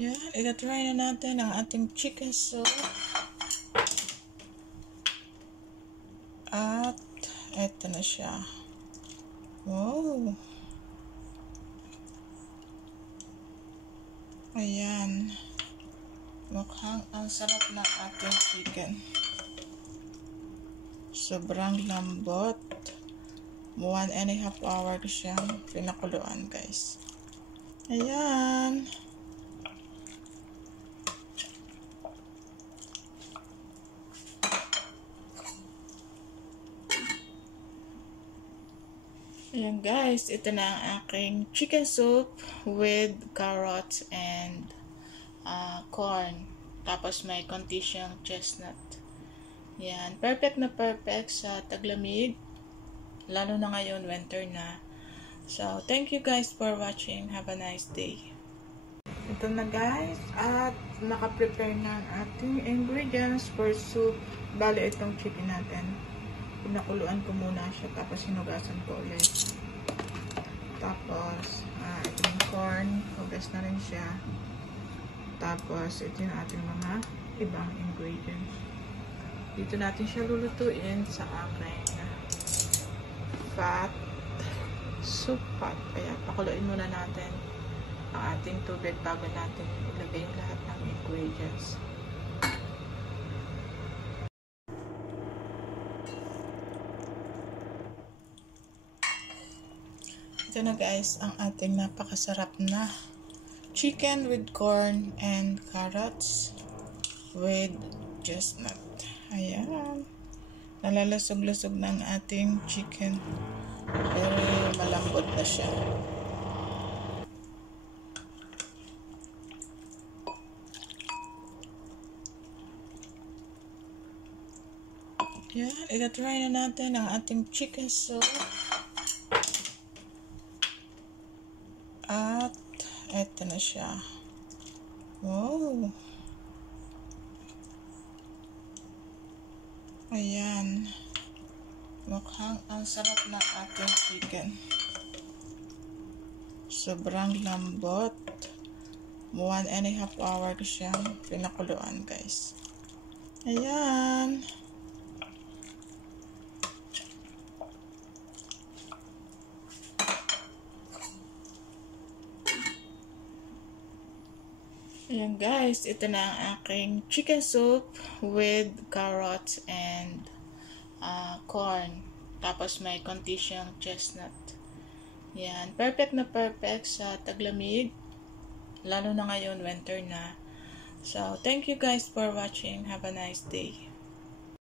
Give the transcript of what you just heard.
Yan, itatry na natin ang ating chicken soup. At eto na siya. Wow! Ayan. Mukhang ang sarap ng ating chicken. Sobrang lambot. 1.5 hour ko siyang pinakuluan, guys. Ayan. Ayan, guys. Ito na ang aking chicken soup with carrots and corn. Tapos may konti siyang chestnut. Yan. Perfect na perfect sa taglamig. Lalo na ngayon, winter na. So, thank you guys for watching. Have a nice day. Ito na guys. At naka-prepare na ang ating ingredients for soup. Bali, itong chicken natin. Pinakuluan ko muna siya. Tapos hinugasan ko ulit. Tapos, ito yung corn. Hugas na rin siya. Tapos, ito yung ating mga ibang ingredients. Dito natin siya lulutuin sa aking fat soup pot. Kaya, pakuluin muna natin ang ating tubig bago natin ilagay yung lahat ng ingredients. Ito na guys, ang ating napakasarap na chicken with corn and carrots with chestnut. Ayan. Nalalasog-lasog na ang ating chicken. Very malambot na siya. Ayan. Itatry na natin ang ating chicken soup. At eto na siya. Wow! Ayan. Mukhang ang sarap ng ating chicken. Sobrang lambot. 1.5 hour ko siyang pinakuluan, guys. Ayan. Ayan guys, ito na ang aking chicken soup with carrots and corn. Tapos may konti siyang chestnut. Yan, perfect na perfect sa taglamig. Lalo na ngayon, winter na. So, thank you guys for watching. Have a nice day.